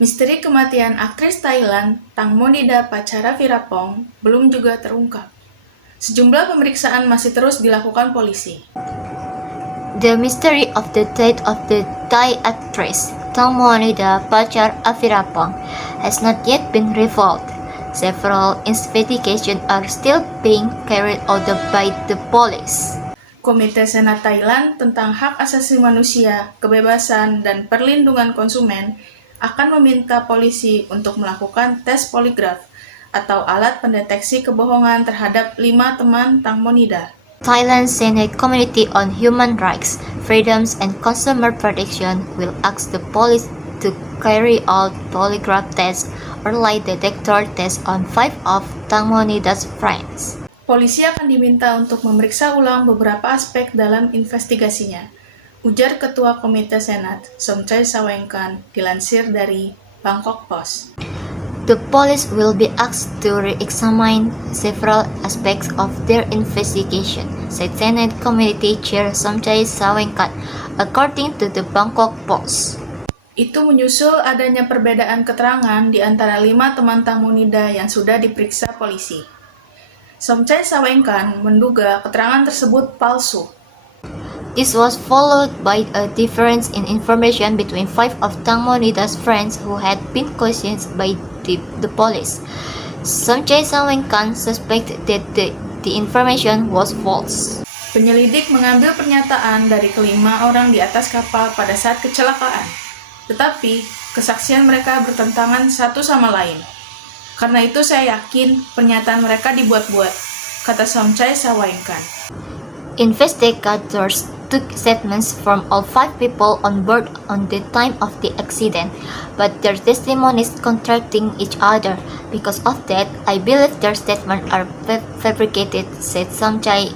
Misteri kematian aktris Thailand Tangmonida Patcharavirapong belum juga terungkap. Sejumlah pemeriksaan masih terus dilakukan polisi. The mystery of the death of the Thai actress Tangmonida Patcharavirapong has not yet been resolved. Several investigations are still being carried out by the police. Komite Senat Thailand tentang Hak Asasi Manusia, Kebebasan, dan Perlindungan Konsumen akan meminta polisi untuk melakukan tes poligraf atau alat pendeteksi kebohongan terhadap 5 teman Tangmonida. Thailand Senate Committee on Human Rights, Freedoms and Consumer Protection will ask the police to carry out polygraph tests or lie detector tests on 5 of Tangmonida's friends. Polisi akan diminta untuk memeriksa ulang beberapa aspek dalam investigasinya, ujar Ketua Komite Senat, Somchai Sawengkan, dilansir dari Bangkok Post. The police will be asked to re-examine several aspects of their investigation, said Senate Committee Chair Somchai Sawengkat, according to the Bangkok Post. Itu menyusul adanya perbedaan keterangan di antara 5 teman Tangmonida yang sudah diperiksa polisi. Somchai Sawengkan menduga keterangan tersebut palsu. This was followed by a difference in information between 5 of Tangmonida's friends who had been questioned by the police. Somchai Sawengkan suspected that the information was false. Penyelidik mengambil pernyataan dari kelima orang di atas kapal pada saat kecelakaan, tetapi kesaksian mereka bertentangan satu sama lain. Karena itu saya yakin pernyataan mereka dibuat-buat, kata Somchai Sawengkan. Investigators took statements from all 5 people on board on the time of the accident, but their testimonies contradicting each other. Because of that, I believe their statements are fabricated, said Somchai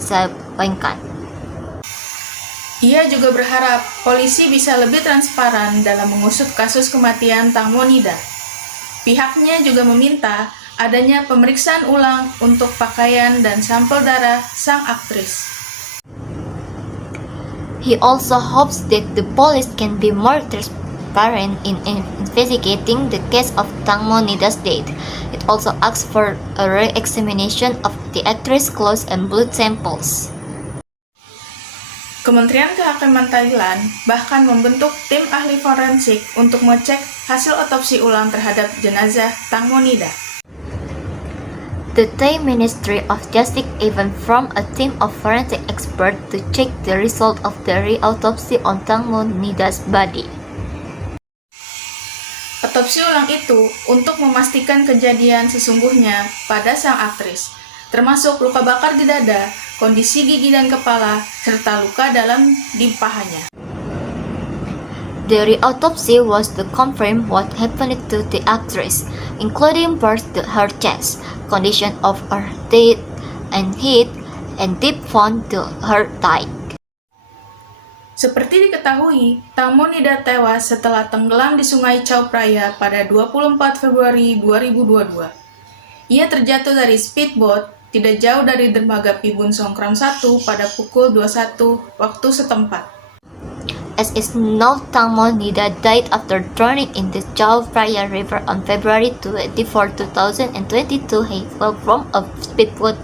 Sawengkan. Ia juga berharap polisi bisa lebih transparan dalam mengusut kasus kematian Tangmonida. Pihaknya juga meminta adanya pemeriksaan ulang untuk pakaian dan sampel darah sang aktris. He also hopes that the police can be more transparent in investigating the case of Tangmonida's death. It also asks for a re-examination of the actress' clothes and blood samples. Kementerian Kehakiman Thailand bahkan membentuk tim ahli forensik untuk mengecek hasil otopsi ulang terhadap jenazah Tangmonida. The Thai Ministry of Justice even formed a team of forensic experts to check the result of the re-autopsy on Tangmonida's body. Otopsi ulang itu untuk memastikan kejadian sesungguhnya pada sang aktris, termasuk luka bakar di dada, kondisi gigi dan kepala, serta luka dalam di pahanya. The re-autopsy was to confirm what happened to the actress, including burns to her chest, condition of her teeth and head, and deep wound to her thigh. Seperti diketahui, Tangmonida tewas setelah tenggelam di Sungai Chao Phraya pada 24 Februari 2022. Ia terjatuh dari speedboat tidak jauh dari dermaga Pibun Songkram 1 pada pukul 21 waktu setempat. As is known, Tangmonida died after drowning in the Chao Phraya River on February 24, 2022. He fell from a speedboat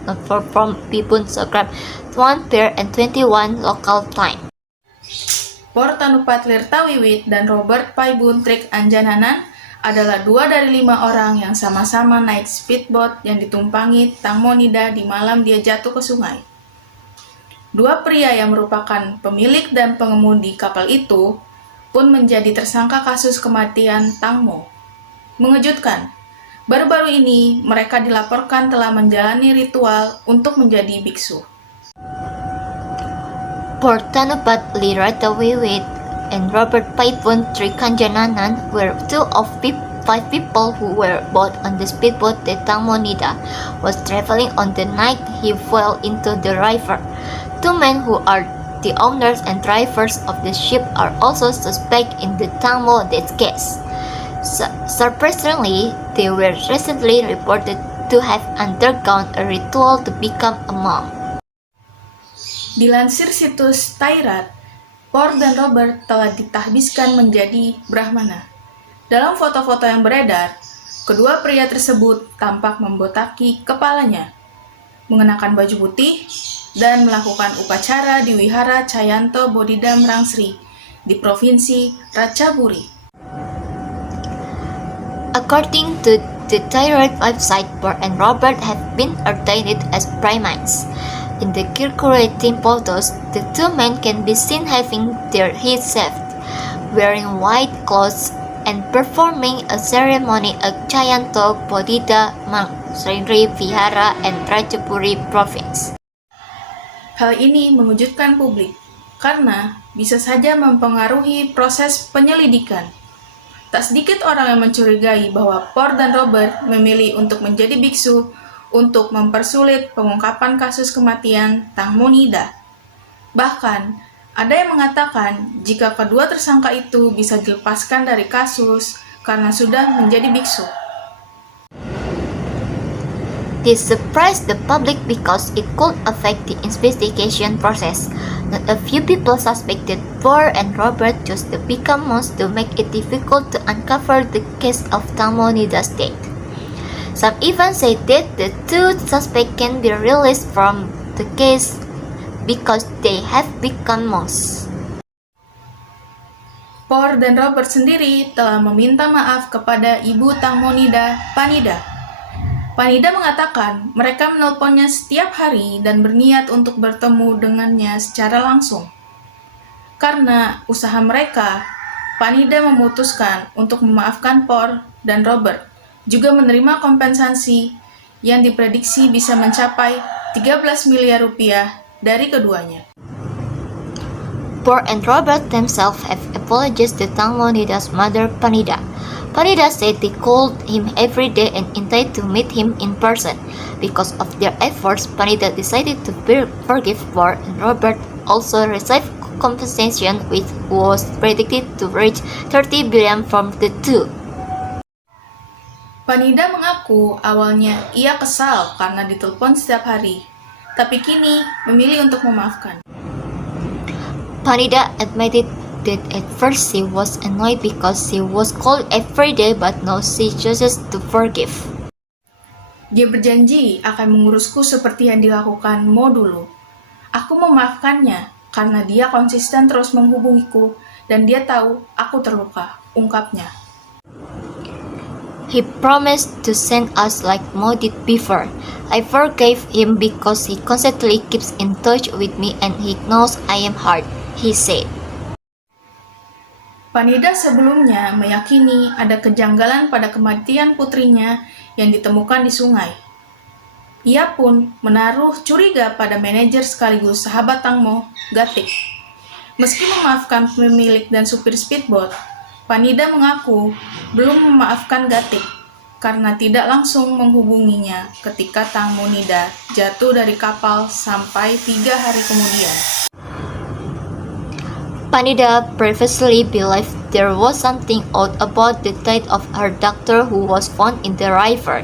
from Pibun Songkram 1 PM and 21 local time. Por Tanupat Tirtawiwit dan Robert Paibun Trik Anjananan adalah 2 dari 5 orang yang sama-sama naik speedboat yang ditumpangi Tangmonida di malam dia jatuh ke sungai. 2 pria yang merupakan pemilik dan pengemudi kapal itu pun menjadi tersangka kasus kematian Tangmo. Mengejutkan, baru-baru ini mereka dilaporkan telah menjalani ritual untuk menjadi biksu. Por Tanupat Tirtawiwit and Robert Paibun Trikanjananan were 2 of 5 people who were both on the speedboat that Tangmonida was traveling on the night he fell into the river. 2 men who are the owners and drivers of the ship are also suspect in the Tangmo death case. Surprisingly, they were recently reported to have undergone a ritual to become a monk. Dilansir situs Thairat, Por dan Robert telah ditahbiskan menjadi Brahmana. Dalam foto-foto yang beredar, kedua pria tersebut tampak membotaki kepalanya, mengenakan baju putih, dan melakukan upacara di Wihara Cayanto Bodhidharma Rangsri di Provinsi Ratchaburi. According to the Thyroid website, Paul and Robert have been ordained as brahmins. In the Kirkure team photos, the two men can be seen having their heads shaved, wearing white clothes, and performing a ceremony at Cayanto Bodhidharma Rangsri Vihara and Ratchaburi Province. Hal ini mengejutkan publik karena bisa saja mempengaruhi proses penyelidikan. Tak sedikit orang yang mencurigai bahwa Paul dan Robert memilih untuk menjadi biksu untuk mempersulit pengungkapan kasus kematian Tang Monida. Bahkan, ada yang mengatakan jika kedua tersangka itu bisa dilepaskan dari kasus karena sudah menjadi biksu. This surprised the public because it could affect the investigation process. Not a few people suspected Paul and Robert chose to become monks to make it difficult to uncover the case of Tang Monida's death. Some even say that the two suspects can be released from the case because they have become monks. Paul dan Robert sendiri telah meminta maaf kepada ibu Tang Monida, Panida. Panida mengatakan mereka menelponnya setiap hari dan berniat untuk bertemu dengannya secara langsung. Karena usaha mereka, Panida memutuskan untuk memaafkan Paul dan Robert, juga menerima kompensasi yang diprediksi bisa mencapai 13 miliar rupiah dari keduanya. Paul and Robert themselves have apologized to Tang Monida's mother, Panida. Panida said they called him every day and intended to meet him in person. Because of their efforts, Panida decided to forgive Paul, and Robert also received compensation which was predicted to reach 30 billion from the two. Panida mengaku awalnya ia kesal karena ditelepon setiap hari, tapi kini memilih untuk memaafkan. Panida admitted that at first she was annoyed because she was called every day, but now she chooses to forgive. Dia berjanji akan mengurusku seperti yang dilakukan Mo dulu. Aku memaafkannya karena dia konsisten terus menghubungiku dan dia tahu aku terluka, ungkapnya. He promised to send us like Mo did before. I forgave him because he constantly keeps in touch with me and he knows I am hard, he said. Panida sebelumnya meyakini ada kejanggalan pada kematian putrinya yang ditemukan di sungai. Ia pun menaruh curiga pada manajer sekaligus sahabat Tang Mo, Gatik. Meski memaafkan pemilik dan supir speedboat, Panida mengaku belum memaafkan Gatik karena tidak langsung menghubunginya ketika Tang Monida jatuh dari kapal sampai 3 hari kemudian. Panida previously believed there was something odd about the death of her doctor who was found in the river.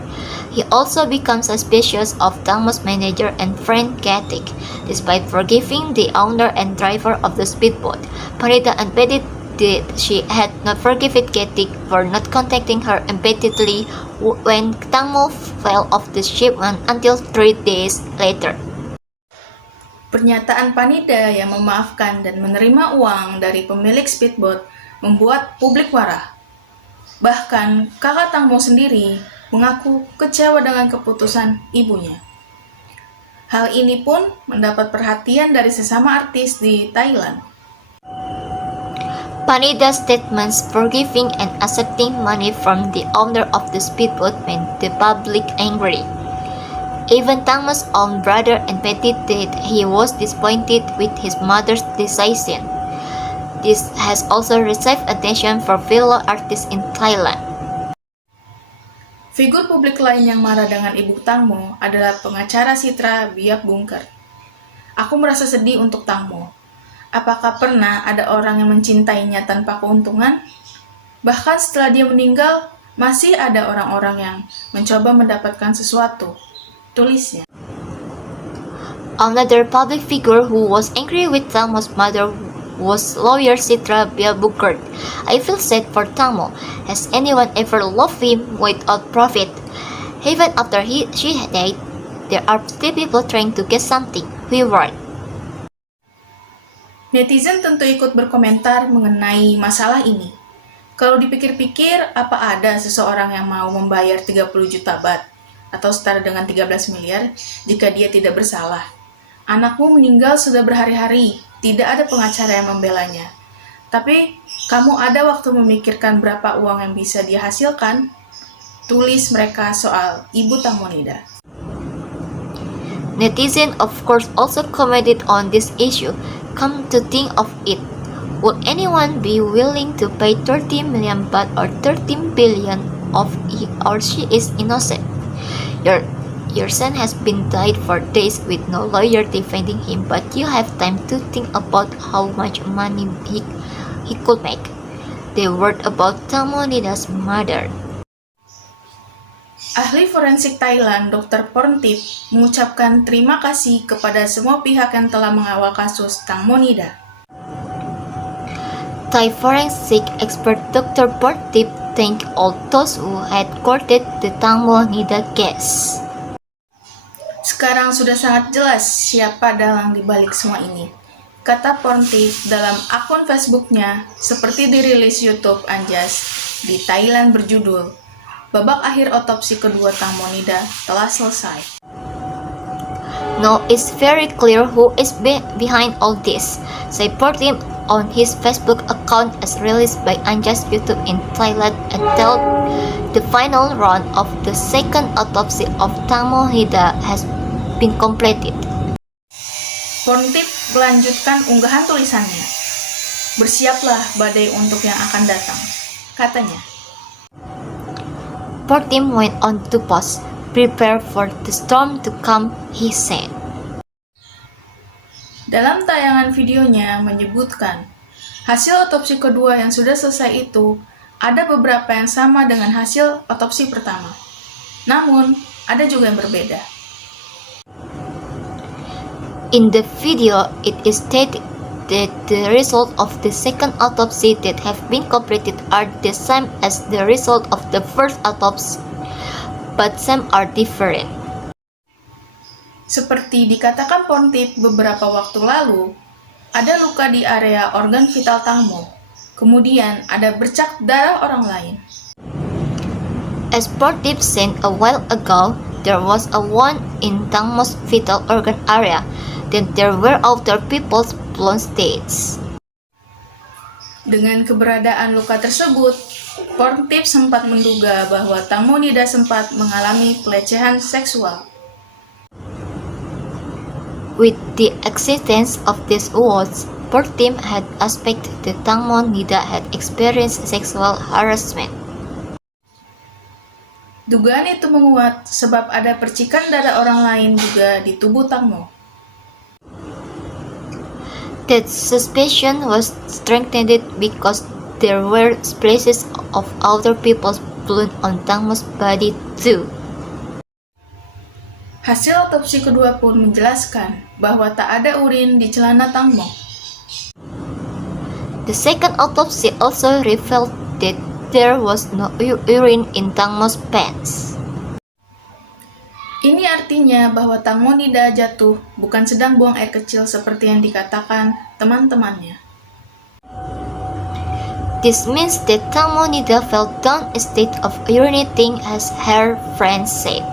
He also became suspicious of Tangmo's manager and friend Gatik. Despite forgiving the owner and driver of the speedboat, Panida admitted that she had not forgiven Gatik for not contacting her immediately when Tangmo fell off the ship until 3 days later. Pernyataan Panida yang memaafkan dan menerima uang dari pemilik speedboat membuat publik marah. Bahkan kakak Tang Mo sendiri mengaku kecewa dengan keputusan ibunya. Hal ini pun mendapat perhatian dari sesama artis di Thailand. Panida's statements forgiving and accepting money from the owner of the speedboat made the public angry. Even Tangmo's own brother admitted that he was disappointed with his mother's decision. This has also received attention from fellow artists in Thailand. Figur publik lain yang marah dengan ibu Tang Mo adalah pengacara Citra Biak Bungker. Aku merasa sedih untuk Tang Mo. Apakah pernah ada orang yang mencintainya tanpa keuntungan? Bahkan setelah dia meninggal, masih ada orang-orang yang mencoba mendapatkan sesuatu, tulisnya. Another public figure who was angry with Tangmo's mother was lawyer Citra Biabugert. "I feel sad for Tangmo. Has anyone ever loved him without profit? Even after she died, there are still people trying to get something," he wrote. Netizen tentu ikut berkomentar mengenai masalah ini. Kalau dipikir-pikir, apa ada seseorang yang mau membayar 30 juta baht atau setara dengan 13 miliar jika dia tidak bersalah? Anakmu meninggal sudah berhari-hari, tidak ada pengacara yang membelanya. Tapi, kamu ada waktu memikirkan berapa uang yang bisa dia hasilkan? Tulis mereka soal Ibu Tangmonida. Netizens of course also commented on this issue. "Come to think of it, would anyone be willing to pay 30 million baht or 13 billion if he or she is innocent? Your son has been died for days with no lawyer defending him, but you have time to think about how much money he could make." They wrote about Tangmonida's mother. Ahli forensik Thailand, Dr. Porntip, mengucapkan terima kasih kepada semua pihak yang telah mengawal kasus Tangmonida. Thai forensic expert Dr. Porntip thanked all those who had courted the Tangmonida case. Sekarang sudah sangat jelas siapa dalang di balik semua ini, kata Porntip dalam akun Facebooknya seperti dirilis YouTube Anjas di Thailand berjudul, "Babak akhir otopsi kedua Tangmonida telah selesai." "Now it's very clear who is behind all this," said Porntip on his Facebook account as released by Anjas YouTube in Thailand, until the final round of the second autopsy of Tangmonida has been completed. Porntip melanjutkan unggahan tulisannya. "Bersiaplah badai untuk yang akan datang," katanya. Porntip went on to post, "Prepare for the storm to come," he said. Dalam tayangan videonya menyebutkan, hasil otopsi kedua yang sudah selesai itu ada beberapa yang sama dengan hasil otopsi pertama. Namun, ada juga yang berbeda. In the video, it is stated that the result of the second autopsy that have been completed are the same as the result of the first autopsy, but some are different. Seperti dikatakan Porntip beberapa waktu lalu, ada luka di area organ vital Tangmo. Kemudian ada bercak darah orang lain. As Porntip said a while ago, there was a wound in Tangmo's vital organ area. Then there were other people's blown states. Dengan keberadaan luka tersebut, Porntip sempat menduga bahwa Tangmonida sempat mengalami pelecehan seksual. With the existence of these wounds, Porntip had suspected that Tangmonida had experienced sexual harassment. Dugaan itu menguat sebab ada percikan darah orang lain juga di tubuh Tangmo. That suspicion was strengthened because there were splashes of other people's blood on Tangmo's body too. Hasil otopsi kedua pun menjelaskan bahwa tak ada urin di celana Tangmo. The second autopsy also revealed that there was no urine in Tangmo's pants. Ini artinya bahwa Tangmonida jatuh bukan sedang buang air kecil seperti yang dikatakan teman-temannya. This means that Tangmonida fell down instead of urinating, as her friends said.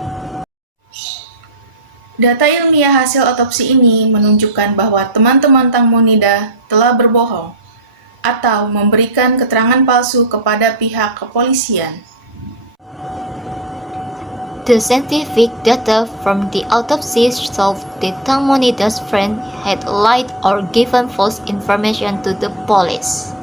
Data ilmiah hasil otopsi ini menunjukkan bahwa teman-teman Tangmonida telah berbohong atau memberikan keterangan palsu kepada pihak kepolisian. The scientific data from the autopsy showed that Tangmonida's friend had lied or given false information to the police.